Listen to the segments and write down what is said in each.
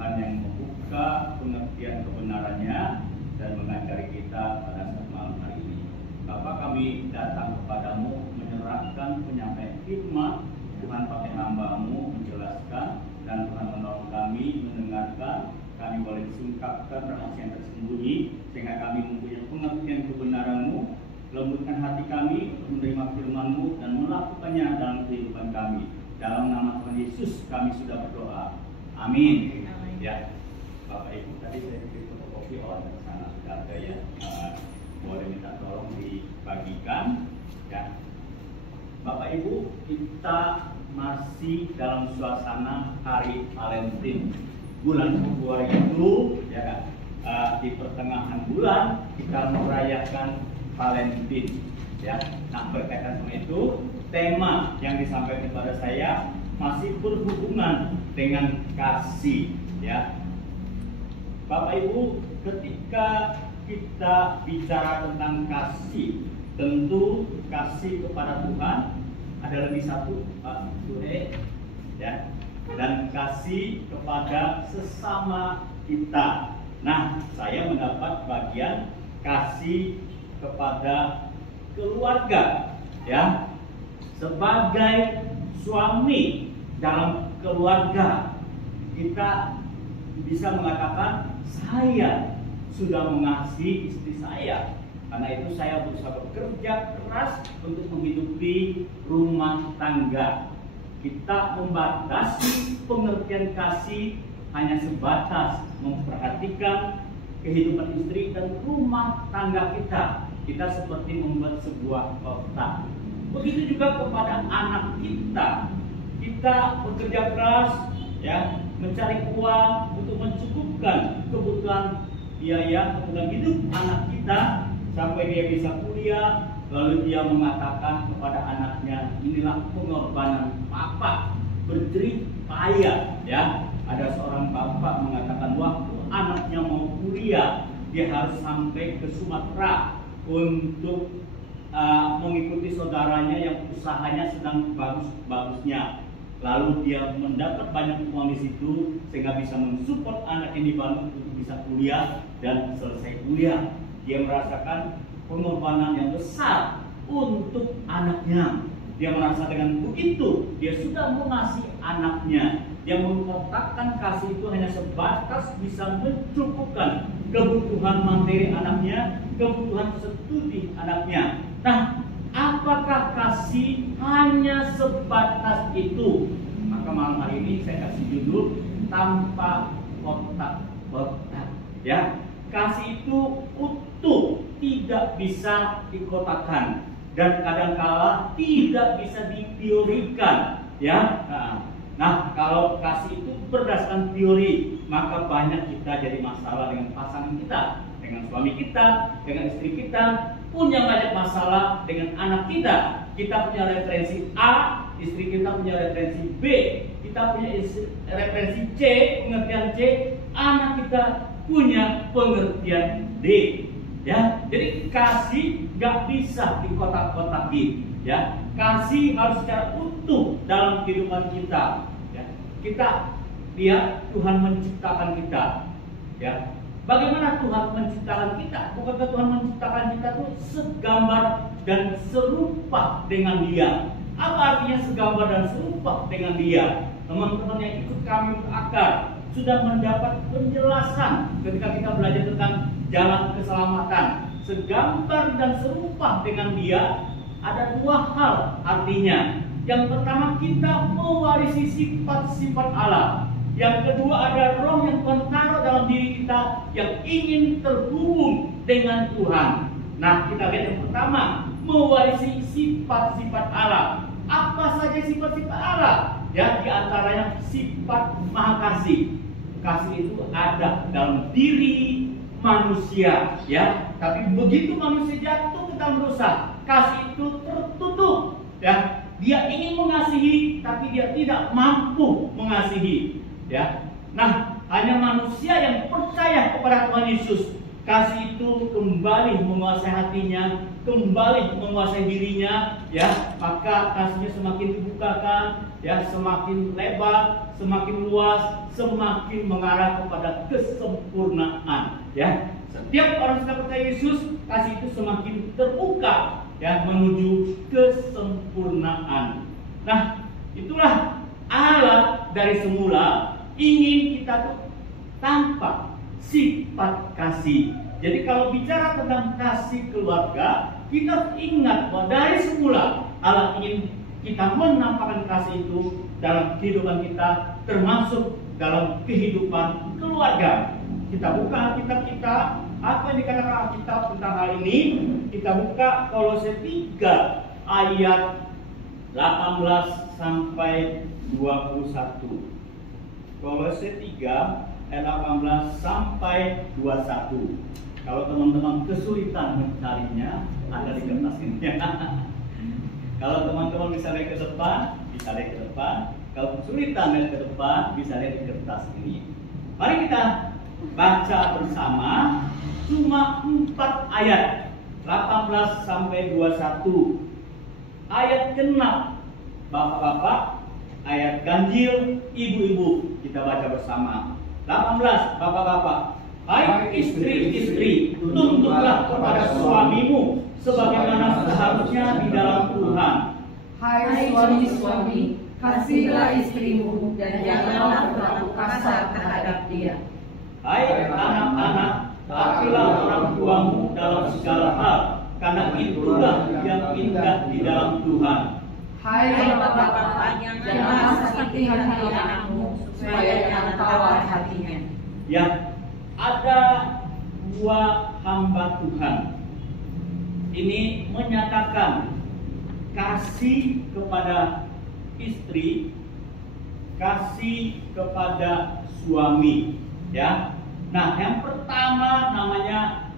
Tuhan yang membuka pengertian kebenarannya dan mengajari kita pada saat malam hari ini. Bapa, kami datang kepadamu menyerahkan penyampaian firman. Tuhan pakai hamba-Mu menjelaskan, dan Tuhan menolong kami mendengarkan. Kami boleh disingkapkan rahasia yang tersembunyi sehingga kami mempunyai pengertian kebenaran-Mu. Lembutkan hati kami untuk menerima firman-Mu dan melakukannya dalam kehidupan kami. Dalam nama Tuhan Yesus kami sudah berdoa. Amin. Ya, Bapak Ibu, tadi saya beri fotokopi di sana sudah ada ya. Boleh minta tolong dibagikan. Ya, Bapak Ibu, kita masih dalam suasana hari Valentine. Bulan Februari itu, ya kan, di pertengahan bulan kita merayakan Valentine. Ya, nah berkaitan sama itu, tema yang disampaikan kepada saya masih berhubungan dengan kasih. Ya, Bapak Ibu, ketika kita bicara tentang kasih, tentu kasih kepada Tuhan ada lebih satu, Pak Sure, ya, dan kasih kepada sesama kita. Nah, saya mendapat bagian kasih kepada keluarga, ya, sebagai suami dalam keluarga. Kita bisa mengatakan saya sudah mengasihi istri saya. Karena itu saya berusaha bekerja keras untuk menghidupi rumah tangga. Kita membatasi pengertian kasih hanya sebatas memperhatikan kehidupan istri dan rumah tangga kita. Kita seperti membuat sebuah kotak. Begitu juga kepada anak kita. Kita bekerja keras, ya, mencari uang untuk mencukupkan kebutuhan biaya, kebutuhan hidup anak kita sampai dia bisa kuliah. Lalu dia mengatakan kepada anaknya, inilah pengorbanan papa, berjerih payah. Ya, ada seorang bapak mengatakan waktu anaknya mau kuliah, dia harus sampai ke Sumatera untuk mengikuti saudaranya yang usahanya sedang bagus-bagusnya. Lalu dia mendapat banyak uang di situ sehingga bisa mensupport anak ini bangun untuk bisa kuliah dan selesai kuliah. Dia merasakan pengorbanan yang besar untuk anaknya. Dia merasa dengan begitu dia sudah mengasihi anaknya. Dia mengkotakkan kasih itu hanya sebatas bisa mencukupkan kebutuhan materi anaknya, kebutuhan studi anaknya. Nah, apakah kasih hanya sebatas itu? Maka malam hari ini saya kasih judul tanpa kotak-kotak. Ya, kasih itu utuh, tidak bisa dikotakkan dan kadangkala tidak bisa diteorikan. Ya, nah kalau kasih itu berdasarkan teori, maka banyak kita jadi masalah dengan pasangan kita, dengan suami kita, dengan istri kita, punya banyak masalah dengan anak kita. Kita punya referensi A, istri kita punya referensi B, kita punya referensi C, pengertian C, anak kita punya pengertian D. Ya, jadi kasih nggak bisa dikotak-kotaki. Ya, kasih harus secara utuh dalam kehidupan kita. Ya, kita lihat Tuhan menciptakan kita. Ya, bagaimana Tuhan menciptakan kita? Bukankah Tuhan menciptakan kita itu segambar dan serupa dengan Dia? Apa artinya segambar dan serupa dengan Dia? Teman-teman yang ikut kami berakar sudah mendapat penjelasan ketika kita belajar tentang jalan keselamatan. Segambar dan serupa dengan Dia, ada dua hal artinya. Yang pertama, kita mewarisi sifat-sifat Allah. Yang kedua, ada roh yang Tuhan taruh dalam diri kita yang ingin terhubung dengan Tuhan. Nah, kita lihat yang pertama, mewarisi sifat-sifat Allah. Apa saja sifat-sifat Allah? Ya, di antaranya sifat maha kasih. Kasih itu ada dalam diri manusia, ya. Tapi begitu manusia jatuh ke dalam dosa, kasih itu tertutup, ya. Dia ingin mengasihi, tapi dia tidak mampu mengasihi, ya. Nah, hanya manusia yang percaya kepada Tuhan Yesus, kasih itu kembali menguasai hatinya, kembali menguasai dirinya, ya. Maka kasihnya semakin dibukakan, ya, semakin lebar, semakin luas, semakin mengarah kepada kesempurnaan. Ya, setiap orang sudah percaya Yesus, kasih itu semakin terbuka, ya, menuju kesempurnaan. Nah, itulah Allah dari semula ingin kita tuh tampak sifat kasih. Jadi kalau bicara tentang kasih keluarga, kita ingat bahwa dari semula Allah ingin kita menampakkan kasih itu dalam kehidupan kita, termasuk dalam kehidupan keluarga. Kita buka Alkitab kita, apa yang dikatakan Alkitab tentang hal ini? Kita buka Kolose 3 ayat 18 sampai 21. Kolose 3 ayat 18 sampai 21. Kalau teman-teman kesulitan mencarinya, ada di kertas ini. Kalau teman-teman bisa lihat ke depan, bisa lihat ke depan. Kalau kesulitan lihat ke depan, bisa lihat di kertas ini. Mari kita baca bersama cuma 4 ayat, 18 sampai 21. Ayat genap bapak-bapak, ayat ganjil ibu-ibu. Kita baca bersama. 18 bapak-bapak. Hai istri-istri, tunduklah kepada suamimu sebagaimana seharusnya di dalam Tuhan. Hai suami-suami, kasihlah istrimu dan janganlah berlaku kasar terhadap dia. Hai anak-anak, taatilah orang tuamu dalam segala hal, karena itulah yang indah di dalam Tuhan. Hai bapak-bapak, janganlah sakiti hati anakmu supaya jangan tawar hatinya. Ya, ada dua hamba Tuhan. Ini menyatakan kasih kepada istri, kasih kepada suami, ya. Nah, yang pertama namanya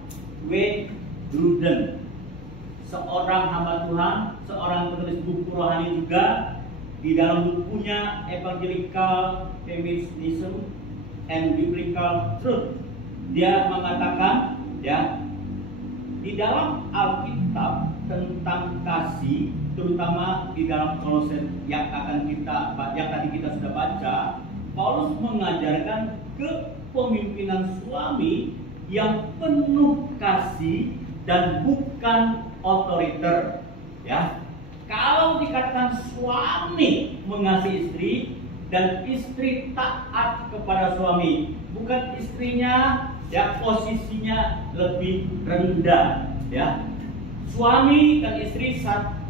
W. Gruden, seorang hamba Tuhan, seorang penulis buku rohani juga. Di dalam bukunya Evangelical Feminism and Biblical Truth, dia mengatakan, ya, di dalam Alkitab tentang kasih, terutama di dalam Kolose yang tadi kita sudah baca, Paulus mengajarkan kepemimpinan suami yang penuh kasih dan bukan otoriter. Ya, kalau dikatakan suami mengasihi istri dan istri taat kepada suami, bukan istrinya ya posisinya lebih rendah, ya. Suami dan istri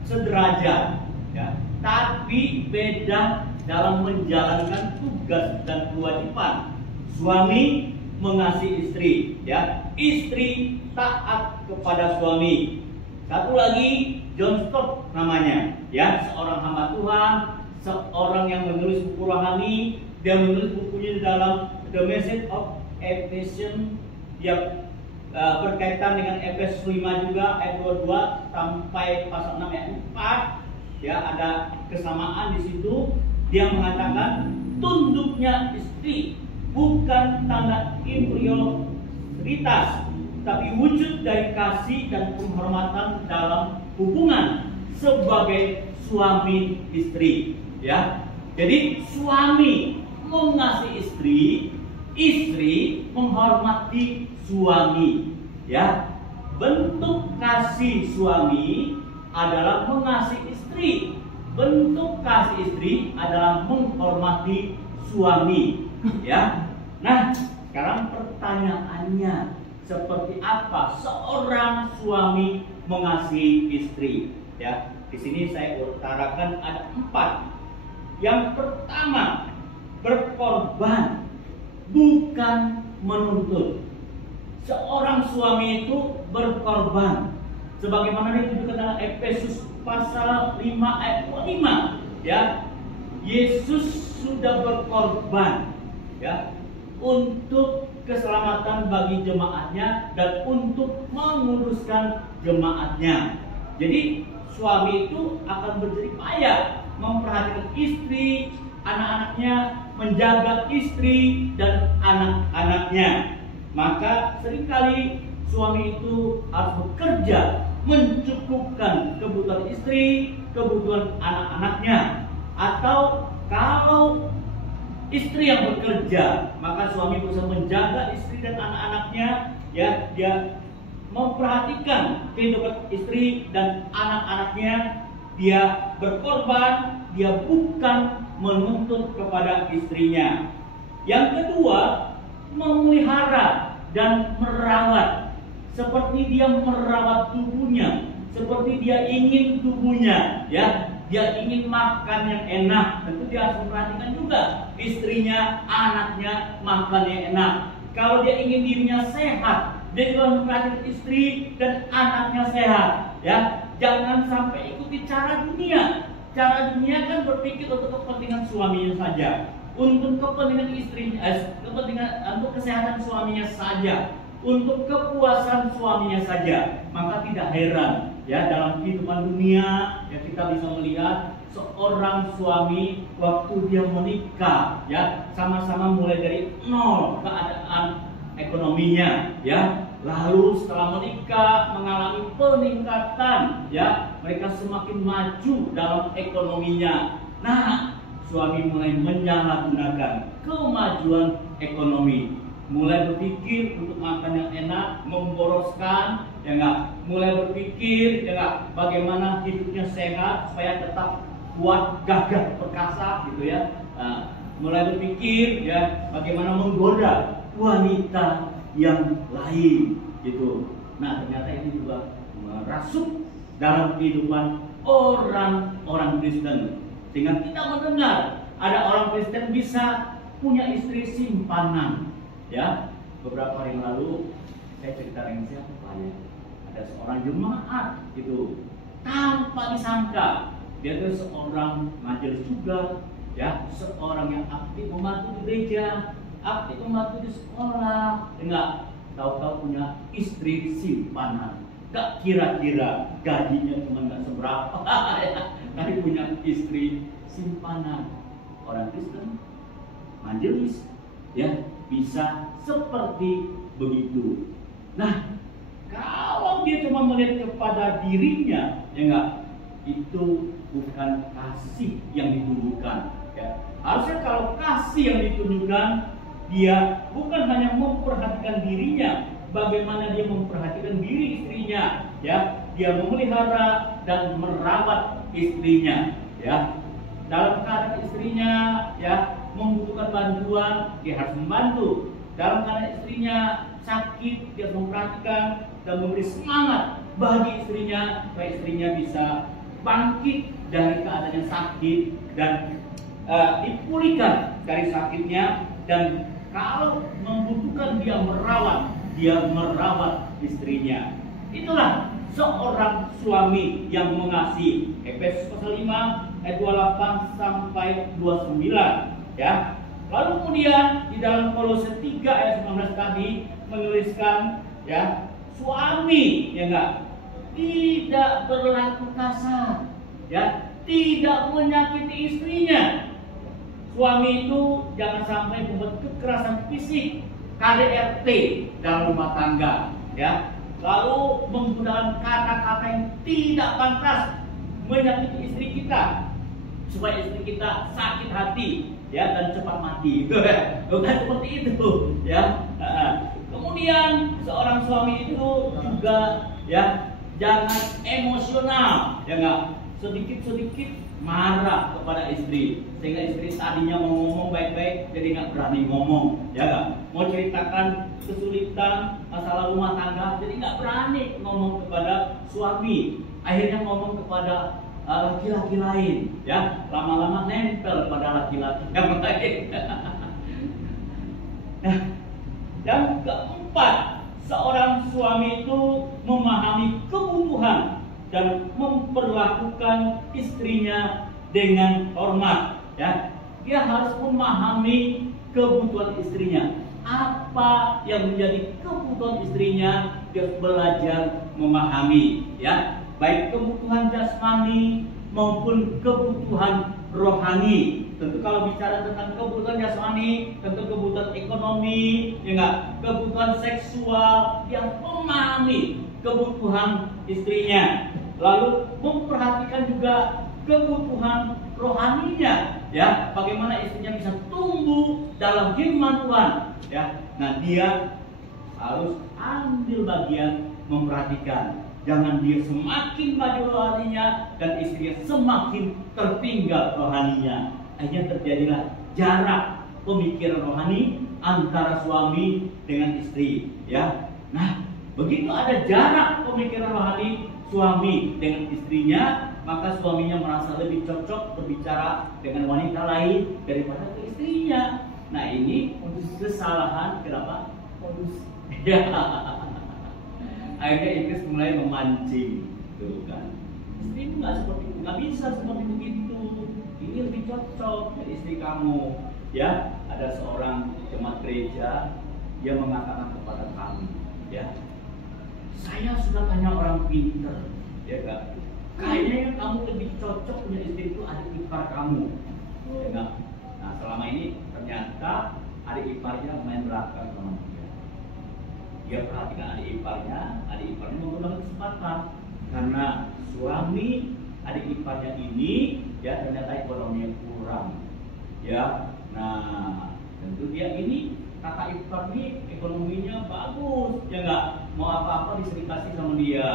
sederajat, ya, tapi beda dalam menjalankan tugas dan kewajiban. Suami mengasihi istri, ya. Istri taat kepada suami. Satu lagi John Stott namanya, ya, seorang hamba Tuhan, seorang yang menulis buku rohani. Dia menulis bukunya di dalam The Message of Ephesians, dia berkaitan dengan Efesus 5 juga ayat 22 sampai pasal 6 ayat 4. Ya, ada kesamaan di situ. Dia mengatakan tunduknya istri bukan tanda inferioritas, tapi wujud dari kasih dan penghormatan dalam hubungan sebagai suami istri. Ya, jadi suami mengasihi istri, istri menghormati suami. Ya, bentuk kasih suami adalah mengasihi istri. Bentuk kasih istri adalah menghormati suami. Ya. Nah, sekarang pertanyaannya, seperti apa seorang suami mengasihi istri? Ya, di sini saya utarakan ada 4. Yang pertama, berkorban, bukan menuntut. Seorang suami itu berkorban, sebagaimana ditujukan dalam Efesus pasal 5 ayat 25. Ya, Yesus sudah berkorban, ya, untuk keselamatan bagi jemaatnya dan untuk menguruskan jemaatnya. Jadi suami itu akan berjerih payah memperhatikan istri, anak-anaknya, menjaga istri dan anak-anaknya. Maka seringkali suami itu harus bekerja mencukupkan kebutuhan istri, kebutuhan anak-anaknya. Atau kalau istri yang bekerja, maka suami berusaha menjaga istri dan anak-anaknya, ya, dia memperhatikan kehidupan istri dan anak-anaknya, dia berkorban, dia bukan menuntut kepada istrinya. Yang kedua, memelihara dan merawat, seperti dia merawat tubuhnya, seperti dia ingin tubuhnya, ya, dia ingin makan yang enak, tentu dia harus memperhatikan juga istrinya, anaknya makan yang enak. Kalau dia ingin dirinya sehat, dia juga memperhatikan istri dan anaknya sehat, ya. Jangan sampai ikuti cara dunia. Cara dunia kan berpikir untuk kepentingan suaminya saja, untuk kepentingan istrinya, untuk kesehatan suaminya saja, untuk kepuasan suaminya saja. Maka tidak heran, ya, dalam kehidupan dunia, ya, kita bisa melihat seorang suami waktu dia menikah, ya, sama-sama mulai dari nol keadaan ekonominya, ya, lalu setelah menikah mengalami peningkatan, ya, mereka semakin maju dalam ekonominya. Nah, suami mulai menyalahgunakan kemajuan ekonomi, mulai berpikir untuk makan yang enak, memboroskan, ya enggak, mulai berpikir, ya enggak, bagaimana hidupnya sehat supaya tetap kuat, gagah, perkasa, gitu ya. Mulai berpikir, ya, bagaimana menggoda wanita yang lain, gitu. Nah, ternyata ini juga merasuk dalam kehidupan orang-orang Kristen, sehingga kita mendengar ada orang Kristen bisa punya istri simpanan, ya. Beberapa hari lalu saya cerita dengan siapa ya, ada seorang jemaat, gitu, tanpa disangka dia itu seorang majelis juga, ya, seorang yang aktif membantu di gereja, aktif membantu di sekolah, enggak tahu-tahu punya istri simpanan. Gak kira-kira gajinya cuma gak seberapa, ya, tapi punya istri simpanan. Orang Kristen, majelis, ya, bisa seperti begitu. Nah, kalau dia cuma melihat kepada dirinya, ya enggak, itu bukan kasih yang ditunjukkan, ya. Harusnya kalau kasih yang ditunjukkan, dia bukan hanya memperhatikan dirinya, bagaimana dia memperhatikan diri istrinya, ya, dia memelihara dan merawat istrinya, ya. Dalam keadaan istrinya, ya, membutuhkan bantuan, dia harus membantu. Dalam keadaan istrinya sakit, dia memperhatikan dan memberi semangat bagi istrinya supaya istrinya bisa bangkit dari keadaan yang sakit dan dipulihkan dari sakitnya. Dan kalau membutuhkan dia merawat istrinya. Itulah seorang suami yang mengasihi. Efesus pasal 5 ayat 28 sampai 29, ya. Lalu kemudian di dalam Kolose 3 ayat 19 tadi menuliskan, ya, suami, ya enggak, tidak berlaku kasar, ya, tidak menyakiti istrinya. Suami itu jangan sampai membuat kekerasan fisik, KDRT dalam rumah tangga, ya. Lalu menggunakan kata-kata yang tidak pantas menyakiti istri kita, supaya istri kita sakit hati, ya, dan cepat mati. Bukan seperti itu, ya. Kemudian seorang suami itu juga, ya, jangan emosional, ya enggak, sedikit-sedikit marah kepada istri, sehingga istri tadinya mau ngomong baik-baik jadi nggak berani ngomong, ya enggak, mau ceritakan kesulitan masalah rumah tangga jadi nggak berani ngomong kepada suami, akhirnya ngomong kepada laki-laki lain, ya, lama-lama nempel pada laki-laki yang lain. Nah, yang keempat, seorang suami itu memahami kebutuhan dan memperlakukan istrinya dengan hormat, ya. Dia harus memahami kebutuhan istrinya. Apa yang menjadi kebutuhan istrinya, dia belajar memahami, ya. Baik kebutuhan jasmani maupun kebutuhan rohani. Tentu kalau bicara tentang kebutuhan jasmani, tentu kebutuhan ekonomi, ya enggak, kebutuhan seksual, dia memahami kebutuhan istrinya. Lalu memperhatikan juga kebutuhan rohaninya, ya, bagaimana istrinya bisa tumbuh dalam firman Tuhan, ya. Nah, dia harus ambil bagian memperhatikan, jangan dia semakin maju rohaninya dan istrinya semakin tertinggal rohaninya. Akhirnya terjadilah jarak pemikiran rohani antara suami dengan istri, ya. Nah, begitu ada jarak pemikiran rohani suami dengan istrinya, maka suaminya merasa lebih cocok berbicara dengan wanita lain daripada ke istrinya. Nah, ini kesalahan kenapa? Ya. Akhirnya Inggris mulai memancing, tuh kan. Istrimu nggak bisa seperti begitu. Ini lebih cocok ke istri kamu. Ya, ada seorang jemaat gereja yang mengatakan kepada kami, ya, saya sudah tanya orang pinter, ya kan? Kayaknya kamu lebih cocok punya istri itu adik ipar kamu, ya kan? Nah, selama ini ternyata adik iparnya main belakang sama dia. Dia perhatikan adik iparnya menggunakan kesempatan karena suami adik iparnya ini, ya, ternyata ekonominya kurang, ya. Nah, tentu dia ini kakak ipar ini ekonominya bagus, ya enggak? Mau apa-apa dikasih sama dia,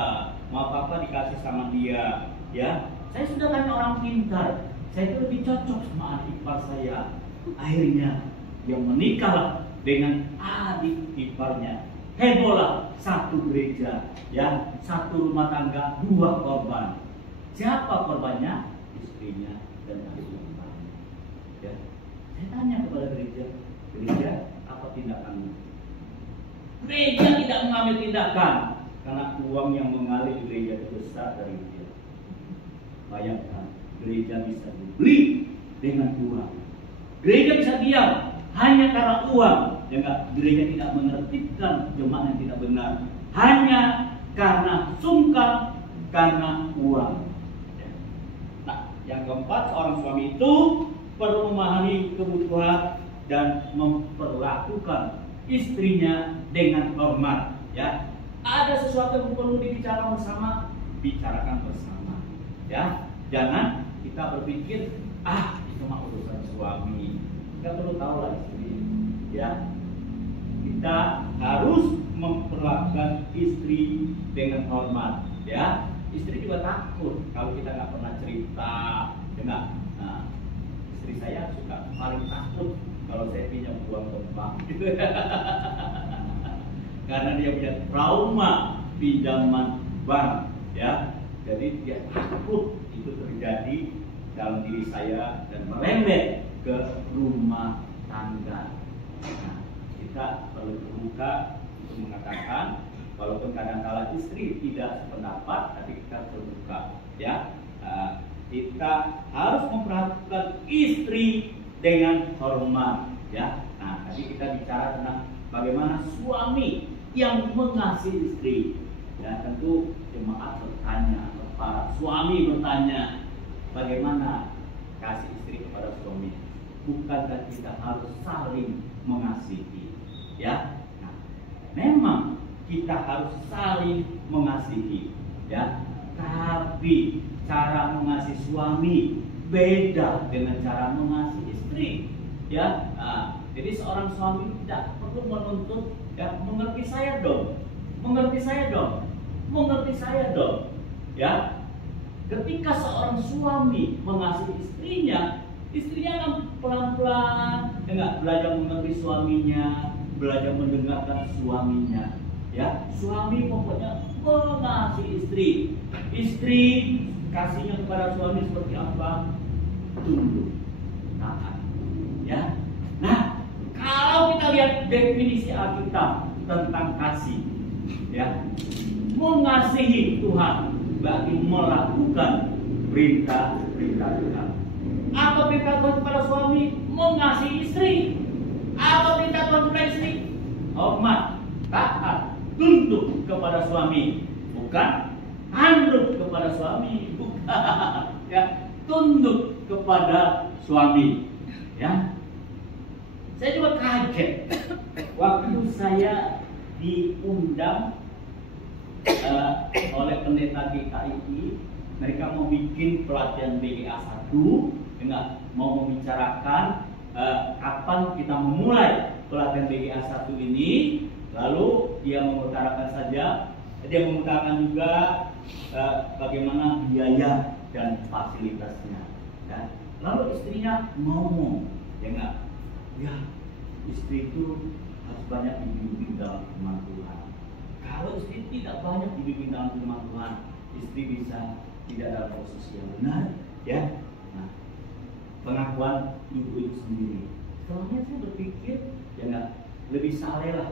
mau apa-apa dikasih sama dia, ya. Saya sudah tanya orang pintar, saya itu lebih cocok sama adik ipar saya. Akhirnya dia menikah dengan adik iparnya. Hebohlah satu gereja, ya, satu rumah tangga, dua korban. Siapa korbannya? Istrinya dan adik iparnya. Ya. Saya tanya kepada gereja, apa tindakanmu? Gereja tidak mengambil tindakan karena uang yang mengalir di gereja itu besar dari dia. Bayangkan, gereja bisa dibeli dengan uang. Gereja bisa diam hanya karena uang. Gereja tidak menertibkan jemaat yang tidak benar hanya karena sungkan, karena uang. Nah, yang keempat, seorang suami itu perlu memahami kebutuhan dan memperlakukan istrinya dengan hormat, ya. Ada sesuatu yang perlu dibicarakan bersama, bicarakan bersama, ya. Jangan kita berpikir, itu mah urusan suami, kita perlu tahu lah istri, ya. Kita harus memperlakukan istri dengan hormat, ya. Istri juga takut kalau kita nggak pernah cerita, ya. Nah, istri saya suka paling takut kalau saya pinjam uang ke bank, karena dia punya trauma pinjaman bank, ya. Jadi dia takut itu terjadi dalam diri saya dan merembet ke rumah tangga. Nah, kita perlu terbuka untuk mengatakan, walaupun kadang-kala istri tidak sependapat, tapi kita terbuka, ya. Kita harus memperhatikan istri dengan hormat, ya. Nah, tadi kita bicara tentang bagaimana suami yang mengasihi istri. Ya, tentu jemaat bertanya, para suami bertanya, bagaimana kasih istri kepada suami? Bukankah kita harus saling mengasihi? Ya, nah, memang kita harus saling mengasihi, ya. Tapi cara mengasihi suami beda dengan cara mengasihi istri, ya. Nah, jadi seorang suami tidak perlu menuntut, ya, mengerti saya dong, ya. Ketika seorang suami mengasihi istrinya akan pelan-pelan, belajar mengerti suaminya, belajar mendengarkan suaminya, ya. Suami pokoknya mengasihi istri kasihnya kepada suami seperti apa? Tunduk, taat, ya. Nah, kalau kita lihat definisi Alkitab tentang kasih, ya, mengasihi Tuhan berarti melakukan perintah-perintah Tuhan. Apa perintah Tuhan kepada suami? Mengasihi istri. Apa perintah Tuhan kepada istri? Hormat, taat, tunduk kepada suami, bukan tunduk kepada suami, bukan, ya, tunduk kepada suami, ya. Saya juga kaget waktu saya diundang oleh pendeta GKI. Mereka mau bikin pelatihan BGA 1 enggak mau membicarakan kapan kita memulai pelatihan BGA 1 ini. Lalu dia mengutarakan saja, dia mengutarakan juga bagaimana biaya dan fasilitasnya. Ya. Lalu istrinya ngomong, ya enggak, ya istri itu harus banyak dibimbing dalam firman Tuhan. Kalau istri tidak banyak dibimbing dalam firman Tuhan, istri bisa tidak dalam posisi yang benar, ya. Nah, pengakuan ibu itu sendiri. Setelahnya saya berpikir, ya enggak, lebih saleh lah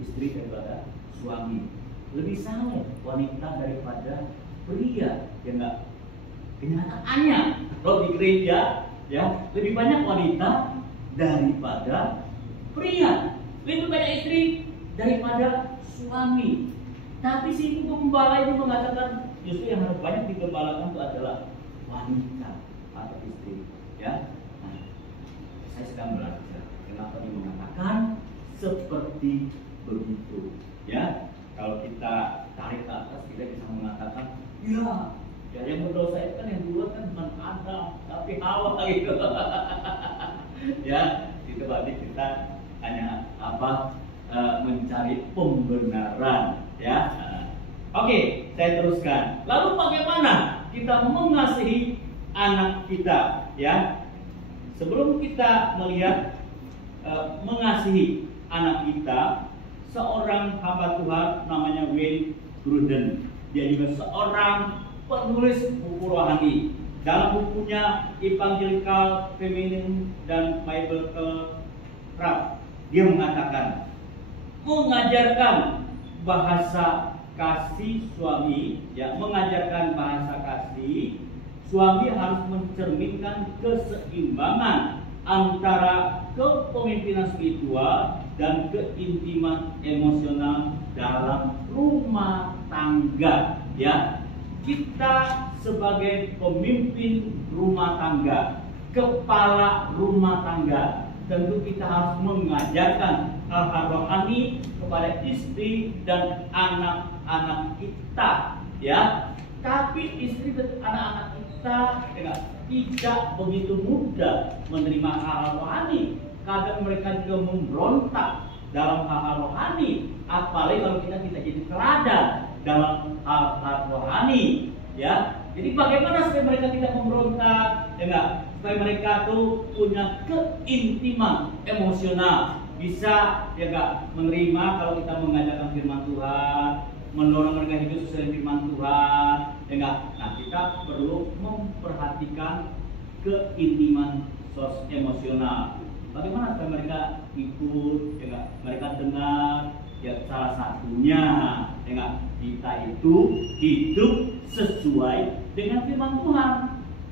istri daripada suami, lebih saleh wanita daripada pria, ya enggak. Kenyataannya, kalau di gereja, ya lebih banyak wanita daripada pria, lebih banyak istri daripada suami. Tapi si ibu gembala ini mengatakan justru yang harus banyak digembalakan itu adalah wanita atau istri. Ya, nah, saya sedang belajar kenapa dia mengatakan seperti begitu. Ya, kalau kita tarik ke atas kita bisa mengatakan, ya yang berdosa itu kan yang dua kan bukan Adam tapi Hawa gitu. Ya, itu berarti kita hanya mencari pembenaran, ya. Oke, saya teruskan. Lalu bagaimana kita mengasihi anak kita, ya? Sebelum kita melihat mengasihi anak kita, seorang hamba Tuhan namanya Wayne Grudem. Dia juga seorang penulis buku rohani. Dalam bukunya Evangelical Feminine dan Biblical Craft, dia mengatakan mengajarkan bahasa kasih suami, ya, mengajarkan bahasa kasih suami harus mencerminkan keseimbangan antara kepemimpinan spiritual dan keintiman emosional dalam rumah tangga, ya. Kita sebagai pemimpin rumah tangga, kepala rumah tangga, tentu kita harus mengajarkan hal-hal rohani kepada istri dan anak-anak kita, ya. Tapi istri dan anak-anak kita tidak begitu mudah menerima hal-hal rohani. Kadang mereka juga memberontak dalam hal-hal rohani, apalagi kalau kita tidak jadi teladan dalam hal-hal rohani, ya. Jadi bagaimana supaya mereka tidak memberontak, ya enggak? Supaya mereka tuh punya keintiman emosional, bisa, ya enggak, menerima kalau kita mengajarkan firman Tuhan, mendorong mereka hidup sesuai firman Tuhan, ya enggak? Nah, kita perlu memperhatikan keintiman emosional. Bagaimana supaya mereka ikut, ya enggak? Mereka dengar. Ya, salah satunya, ya enggak, kita itu hidup sesuai dengan firman Tuhan,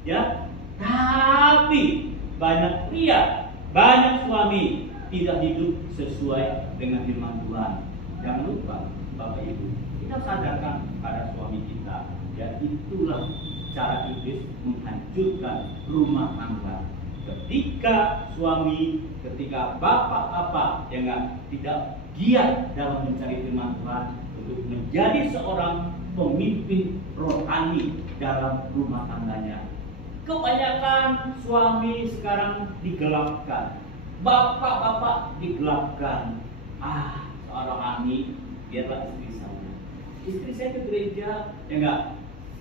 ya. Tapi banyak pria, banyak suami tidak hidup sesuai dengan firman Tuhan. Jangan lupa, Bapak Ibu, kita sadarkan pada suami kita, ya, itulah cara iblis menghancurkan rumah tangga. Ketika suami, ketika bapak-bapak yang tidak giat dalam mencari firman Tuhan untuk menjadi seorang pemimpin rohani dalam rumah tangganya. Kebanyakan suami sekarang digelapkan, bapak-bapak digelapkan. Seorang rohani, biarlah istri saya. Istri saya ke gereja, ya enggak,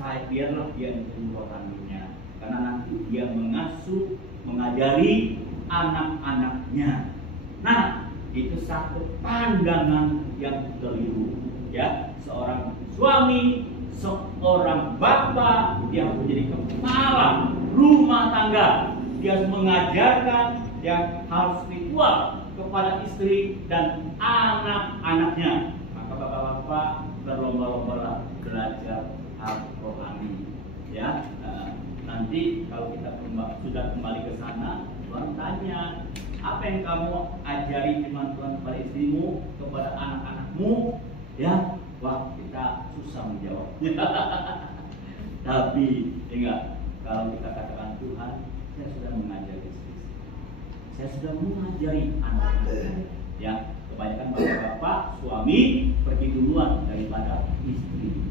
saya biarlah dia ilmu rohaninya, karena nanti dia mengasuh, mengajari anak-anaknya. Nah, itu satu pandangan yang keliru, ya. Seorang suami, seorang bapak, dia harus menjadi kepala rumah tangga. Dia harus mengajarkan yang hal spiritual kepada istri dan anak-anaknya. Maka bapak-bapak berlomba-lomba belajar hal rohani, ya. Nanti kalau kita sudah kembali ke sana, Tuhan tanya, apa yang kamu ajari firman Tuhan kepada istrimu, kepada anak-anakmu, ya. Wah, kita susah menjawab. Tapi, enggak, kalau kita katakan Tuhan, saya sudah mengajari istri, saya sudah mengajari anak-anak, ya. Kebanyakan bapak-bapak, suami pergi duluan daripada istri.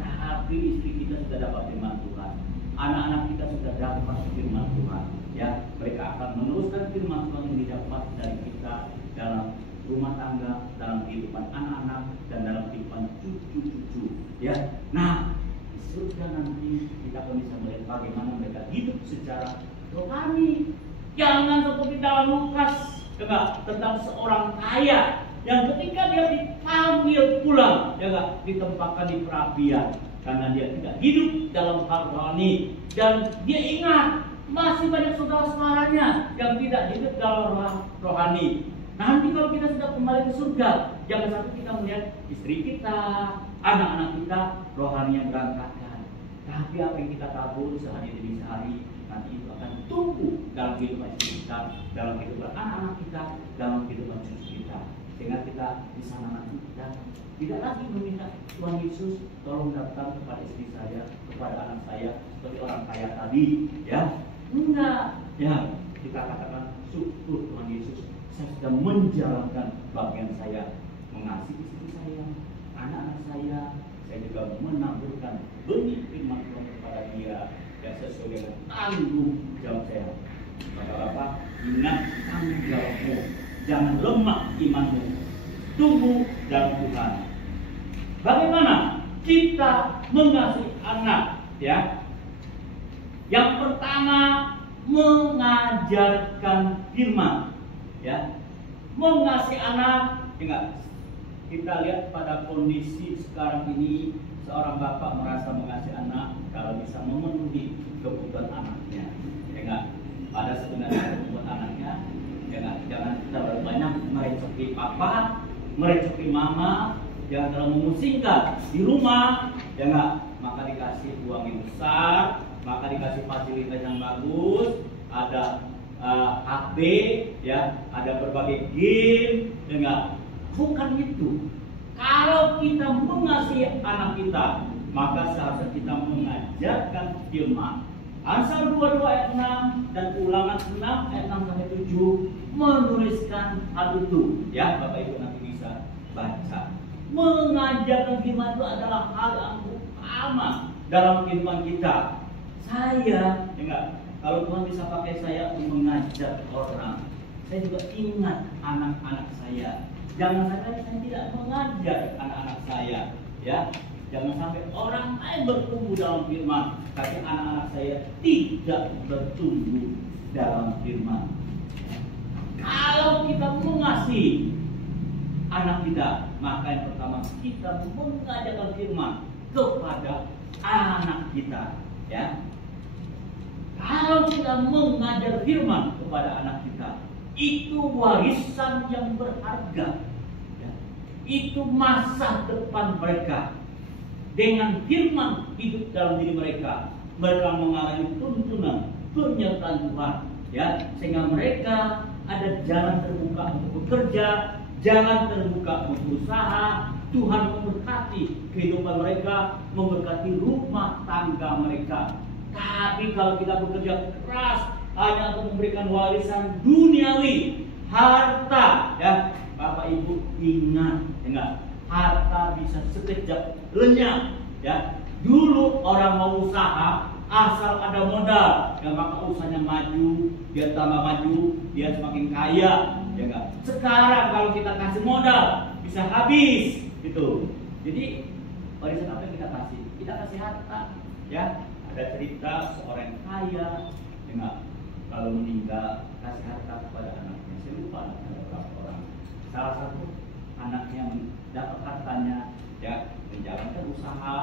Tapi istri kita sudah dapat firman Tuhan. anak-anak kita sudah dapat firman Tuhan, ya, mereka akan meneruskan firman Tuhan yang didapat dari kita dalam rumah tangga, dalam kehidupan anak-anak, dan dalam kehidupan cucu-cucu, ya. Nah, di surga nanti kita akan bisa melihat bagaimana mereka hidup secara rohani. Jangan seperti dalam Lukas, tentang seorang kaya yang ketika dia dipanggil pulang, ditempatkan di perapian karena dia tidak hidup dalam hal rohani, dan dia ingat masih banyak saudara-saudaranya yang tidak hidup dalam rohani. Nanti kalau kita sudah kembali ke surga, jangan sampai kita melihat istri kita, anak-anak kita rohaninya berantakan. Tapi apa yang kita tabur sehari demi sehari, nanti itu akan tumbuh dalam kehidupan istri kita, dalam kehidupan anak-anak kita, dalam kehidupan cucu kita. Sehingga kita di sana nanti tidak lagi meminta Tuhan Yesus tolong datang kepada istri saya, kepada anak saya seperti orang kaya tadi, ya. Enggak, ya. Kita katakan syukur Tuhan Yesus, saya sudah menjalankan bagian saya, mengasihi istri saya, anak-anak saya juga menaburkan benih firman Tuhan kepada dia yang sesuai dengan tanggung jawab saya. Maka Bapak, ingat tanggung jawabmu, jangan lemah imanmu, tumbuh dalam Tuhan. Bagaimana kita mengasihi anak, ya? Yang pertama, mengajarkan firman, ya. Mengasihi anak, ingat, kita lihat pada kondisi sekarang ini, seorang bapak merasa mengasihi anak kalau bisa memenuhi kebutuhan anaknya, ya. Pada sebenarnya kebutuhan anaknya, ya, jangan terlalu banyak merecoki papa, merecoki mama, jangan terlalu memusingkan di rumah, ya enggak, maka dikasih uang yang besar, maka dikasih fasilitas yang bagus, ada HP, ya, ada berbagai game, ya enggak. Bukan itu. Kalau kita mengasihi anak kita, maka seharusnya kita mengajarkan firman. Amsal 22 ayat 6 dan Ulangan 6 ayat 6 sampai 7 menuliskan hal itu, ya. Bapak Ibu nanti bisa baca. Mengajarkan firman itu adalah hal yang utama dalam kehidupan kita. Saya, enggak, kalau Tuhan bisa pakai saya untuk mengajar orang, saya juga ingat anak-anak saya. Jangan sampai saya tidak mengajar anak-anak saya, ya. Jangan sampai orang lain bertumbuh dalam firman, tapi anak-anak saya tidak bertumbuh dalam firman. Kalau kita mengasihi anak kita, maka yang pertama kita mengajarkan firman kepada anak kita, ya. Kalau kita mengajar firman kepada anak kita, itu warisan yang berharga, ya. Itu masa depan mereka. Dengan firman hidup dalam diri mereka, mereka mengalami tuntunan penyertaan Tuhan, ya, sehingga mereka ada jalan terbuka untuk bekerja, jalan terbuka untuk berusaha. Tuhan memberkati kehidupan mereka, memberkati rumah tangga mereka. Tapi kalau kita bekerja keras hanya untuk memberikan warisan duniawi, harta, ya, Bapak Ibu ingat, enggak, harta bisa sekejap lenyap, ya. Dulu orang mau usaha asal ada modal, ya, maka usahanya maju, dia tambah maju, dia semakin kaya, ya enggak. Sekarang kalau kita kasih modal bisa habis, gitu. Jadi warisan apa yang kita kasih? Kita kasih harta, ya. Ada cerita seorang yang kaya, ya enggak, kalau meninggal kasih harta kepada anaknya. Saya lupa ada berapa orang. Salah satu anaknya dapat hartanya, ya, menjalankan usaha,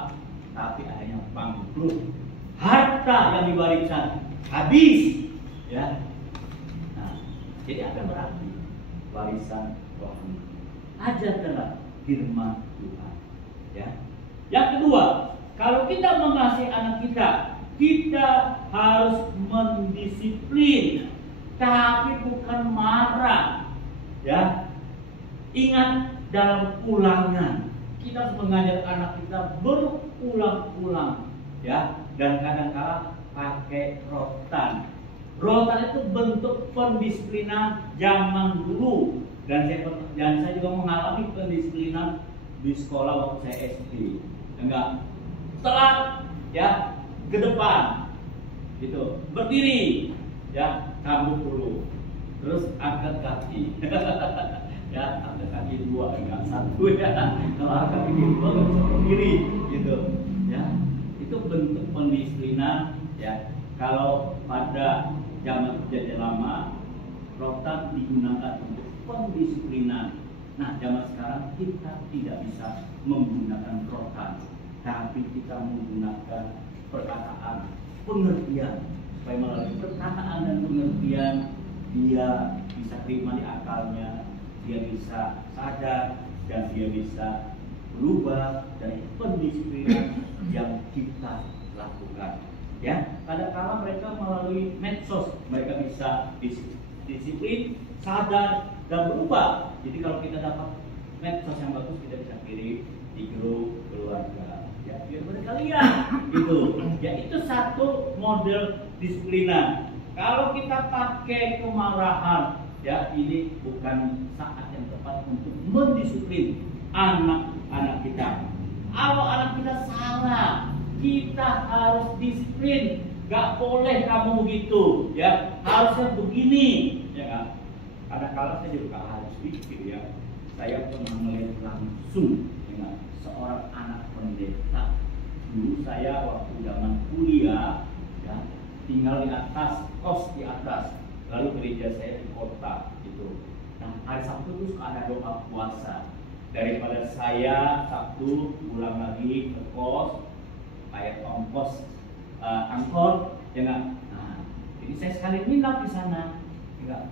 tapi akhirnya bangkrut. Harta yang diwariskan habis, ya. Nah, jadi apa berarti warisan rohani? Ajarkanlah firman Tuhan, ya. Yang kedua, kalau kita mengasihi anak kita, kita harus mendisiplin, tapi bukan marah, ya. Ingat, dalam ulangan kita harus mengajar anak kita berulang-ulang, ya, dan kadang-kala pakai rotan. Rotan itu bentuk pendisiplinan zaman dulu, dan saya juga mengalami pendisiplinan di sekolah waktu saya SD. Enggak telat, ya, ke depan, Itu berdiri, ya, rambut dulu, terus angkat kaki, ya, angkat kaki dua, enggak satu ya. Kalau angkat kaki dua nggak bisa berdiri, gitu, ya. Itu bentuk pendisiplinan, ya. Kalau pada zaman perjanjian lama, rotan digunakan untuk pendisiplinan. Nah, zaman sekarang kita tidak bisa menggunakan rotan, tapi kita menggunakan perkataan, pengertian, supaya melalui perkataan dan pengertian dia bisa terima di akalnya, dia bisa sadar dan dia bisa berubah dari pendisiplinan yang kita lakukan. Ya, kadang-kala mereka melalui medsos mereka bisa disiplin, sadar dan berubah. Jadi kalau kita dapat medsos yang bagus, kita bisa kirim di grup keluarga, ya, biar berkalian gitu. Ya, itu satu model disiplinan. Kalau kita pakai kemarahan, ya, ini bukan saat yang tepat untuk mendisiplin anak-anak kita. Kalau anak kita salah, kita harus disiplin. Gak boleh kamu begitu, ya, harusnya begini, ya kan? Kadang-kadang saya juga harus pikir, ya. Saya pernah melihat langsung dengan seorang anak pendeta. Dulu saya waktu zaman kuliah, ya, tinggal di atas, kos di atas, lalu gereja saya di kota, gitu. Nah, hari Sabtu itu suka ada doa puasa. Daripada saya Sabtu pulang lagi ke kos, kayak ongkos angkot, ya enggak. Nah, jadi saya sekali nginap di sana, enggak.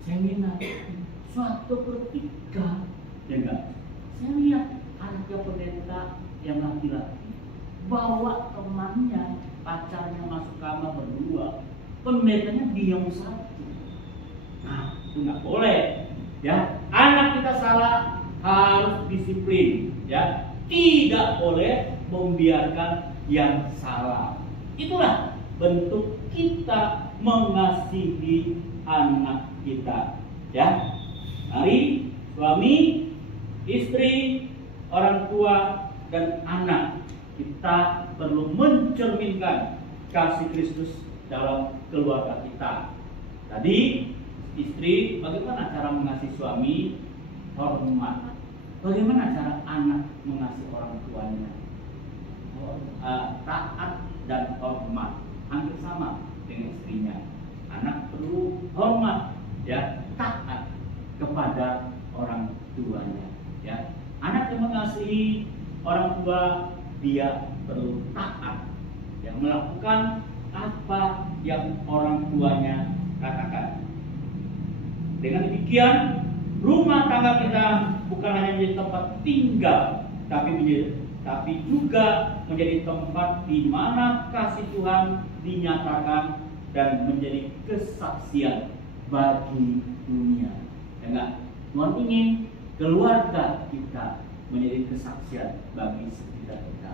Saya nginap. Suatu ketika, ya enggak. Saya lihat anaknya pendeta yang laki-laki bawa temannya, pacarnya masuk kamar berdua, pendetanya diam satu. Nah, itu nggak boleh, ya. Anak kita salah harus disiplin, ya. Tidak boleh membiarkan yang salah. Itulah bentuk kita mengasihi anak kita, ya. Mari suami, istri, orang tua dan anak, kita perlu mencerminkan kasih Kristus dalam keluarga kita. Tadi istri, bagaimana cara mengasihi suami? Hormat. Bagaimana cara anak mengasihi orang tuanya? Taat dan hormat. Hampir sama dengan istrinya. Anak perlu hormat, ya, taat kepada orang tuanya, ya. Anak yang mengasihi orang tua, dia perlu taat, yang melakukan apa yang orang tuanya katakan. Dengan demikian, rumah tangga kita bukan hanya menjadi tempat tinggal, tapi juga menjadi tempat di mana kasih Tuhan dinyatakan dan menjadi kesaksian bagi dunia. Ya enggak? Tuhan ingin keluarga kita menjadi kesaksian bagi sekitar kita,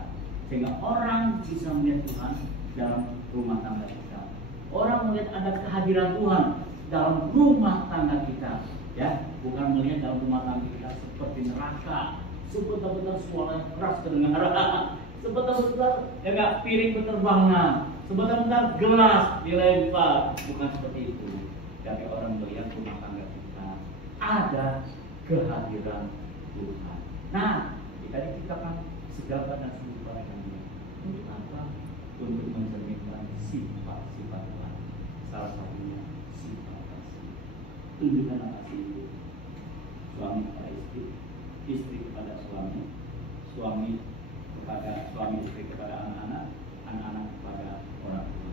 sehingga orang bisa melihat Tuhan dalam rumah tangga kita. Orang melihat ada kehadiran Tuhan dalam rumah tangga kita, ya, bukan melihat dalam rumah tangga kita seperti neraka, sebentar-bentar suara keras kedengaran, sebentar-bentar ya enggak, piring berterbangan, sebentar-bentar gelas dilempar, bukan seperti itu. Jadi orang melihat rumah tangga kita ada kehadiran Tuhan. Nah, tadi kita kan segala dan serupa dengan Dia. Untuk apa? Untuk mencerminkan sifat-sifat Tuhan. Salah satunya sifat kasih. Tunjukkan kasih itu. Suami kepada istri, istri kepada suami, suami kepada suami, istri kepada anak-anak, anak-anak kepada orang tua.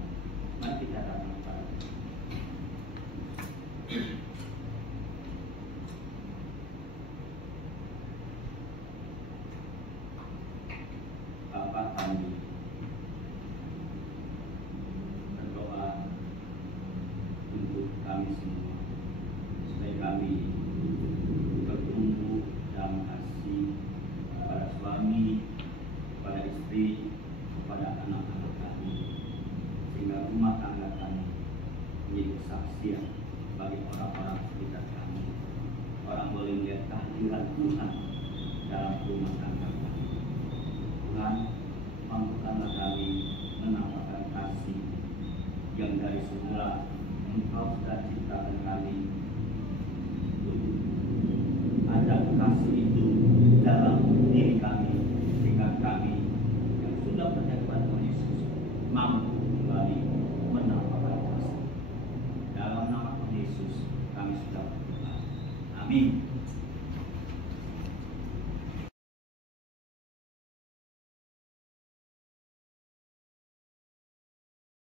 Mari kita datang kepada Tuhan. Bapa kami, berdoa untuk kami semua, supaya kami bertumbuh dalam kasih kepada suami, kepada istri, kepada anak-anak kami, sehingga rumah tangga kami menjadi kesaksian bagi orang-orang sekitar kami. Orang boleh melihat kehadiran Tuhan dalam rumah tangga kami. Tuhan, mampukanlah kami menampakkan kasih yang dari semula Engkau sudah ciptakan kami. Ada kasih itu dalam diri kami, sehingga kami yang sudah percaya kepada Tuhan Yesus mampu kembali menampakkan kasih. Dalam nama Tuhan Yesus kami sudah berdoa. Amin.